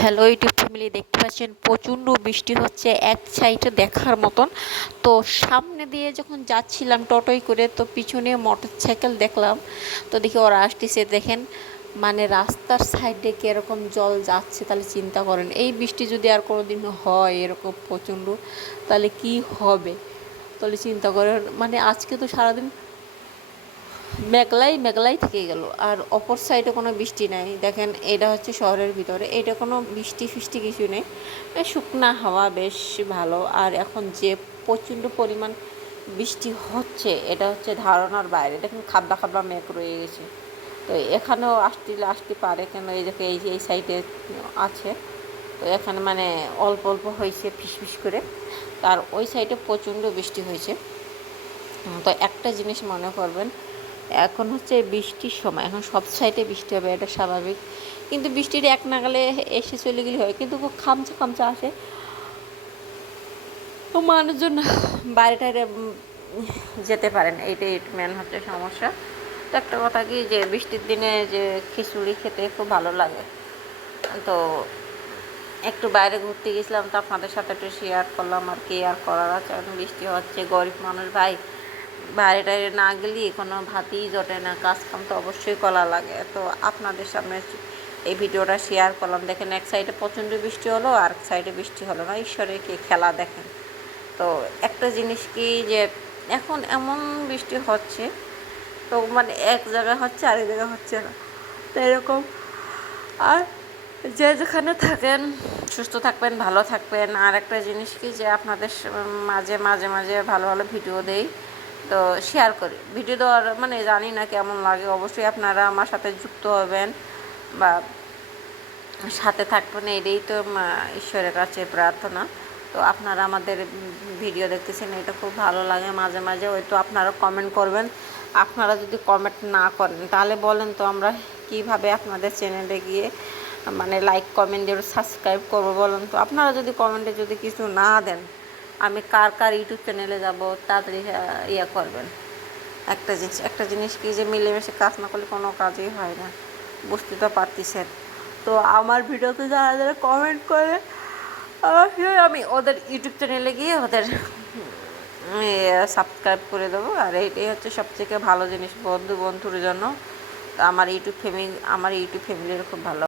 Hello YouTube family, দেখতে পাচ্ছেন প্রচণ্ড বৃষ্টি হচ্ছে এক সাইডে দেখার মতন। তো সামনে দিয়ে যখন যাচ্ছিলাম টোটোয় করে, তো পিছনে মোটর সাইকেল দেখলাম। তো দেখি ওরা আসতেছে, দেখেন মানে রাস্তার সাইডে কীরকম জল যাচ্ছে। তাহলে চিন্তা করেন, এই বৃষ্টি যদি আর কোনো দিন হয় এরকম প্রচণ্ড, তাহলে কি হবে। তাহলে চিন্তা করেন, মানে আজকে তো সারাদিন মেঘলাই মেঘলাই থেকে গেল, আর অপর সাইডে কোনো বৃষ্টি নাই। দেখেন এটা হচ্ছে শহরের ভিতরে, এটা কোনো বৃষ্টি ফিষ্টি কিছু নেই, শুকনা হাওয়া বেশ ভালো। আর এখন যে প্রচণ্ড পরিমাণ বৃষ্টি হচ্ছে, এটা হচ্ছে ধারণার বাইরে। দেখেন খাবলা খাবলা মেঘ রয়ে গেছে। তো এখানেও আসতে পারে, কেন এই দেখে এই যে এই সাইডে আছে। তো এখানে মানে অল্প অল্প হয়েছে ফিসফিস করে, আর ওই সাইডে প্রচণ্ড বৃষ্টি হয়েছে। তো একটা জিনিস মনে করবেন, এখন হচ্ছে বৃষ্টির সময়, এখন সব সাইডে বৃষ্টি হবে, এটা স্বাভাবিক। কিন্তু বৃষ্টির এক নাগালে এসে চলে গেলে হয়, কিন্তু খুব খামচা খামচা আসে। তো মানুষজন বাইরে টাইরে যেতে পারেন, এইটাই মেন হচ্ছে সমস্যা। তো একটা কথা কি, যে বৃষ্টির দিনে যে খিচুড়ি খেতে খুব ভালো লাগে। তো একটু বাইরে ঘুরতে গেছিলাম, তো আপনাদের সাথে একটু শেয়ার করলাম। আর কি আর করার আছে, এখন বৃষ্টি হচ্ছে, গরিব মানুষ ভাই, বাইরে টাইরে না গেলে কোনো ভাতই জোটে না, কাজ কাম তো অবশ্যই করা লাগে। তো আপনাদের সামনে এই ভিডিওটা শেয়ার করলাম। দেখেন এক সাইডে প্রচণ্ড বৃষ্টি হলো, আর এক সাইডে বৃষ্টি হলো না, ঈশ্বরের কি খেলা দেখেন। তো একটা জিনিস কি, যে এখন এমন বৃষ্টি হচ্ছে, তো মানে এক জায়গায় হচ্ছে আর এক জায়গায় হচ্ছে না, তো এরকম। আর যে যেখানে থাকেন সুস্থ থাকবেন, ভালো থাকবেন। আর একটা জিনিস কি, যে আপনাদের মাঝে মাঝে মাঝে ভালো ভালো ভিডিও দেই, তো শেয়ার করি। ভিডিও দেওয়ার মানে জানি না কেমন লাগে, অবশ্যই আপনারা আমার সাথে যুক্ত হবেন বা সাথে থাকবেন, এটাই তো ঈশ্বরের কাছে প্রার্থনা। তো আপনারা আমাদের ভিডিও দেখতেছেন, এটা খুব ভালো লাগে। মাঝে মাঝে হয়তো আপনারা কমেন্ট করবেন। আপনারা যদি কমেন্ট না করেন, তাহলে বলেন তো আমরা কিভাবে আপনাদের চ্যানেলে গিয়ে মানে লাইক কমেন্ট দিয়ে সাবস্ক্রাইব করবো, বলেন তো। আপনারা যদি কমেন্টে যদি কিছু না দেন, আমি কার কার ইউটিউব চ্যানেলে যাব, তাড়াতাড়ি ইয়ে করবেন। একটা জিনিস কি, যে মিলেমিশে কাজ না করলে কোনো কাজই হয় না, বুঝতে তো পারতেছেন। তো আমার ভিডিওতে যারা যারা কমেন্ট করে, আমি ওদের ইউটিউব চ্যানেলে গিয়ে ওদের সাবস্ক্রাইব করে দেবো। আর এইটাই হচ্ছে সবথেকে ভালো জিনিস বন্ধুর জন্য। তো আমার ইউটিউব ফ্যামিলির খুব ভালো।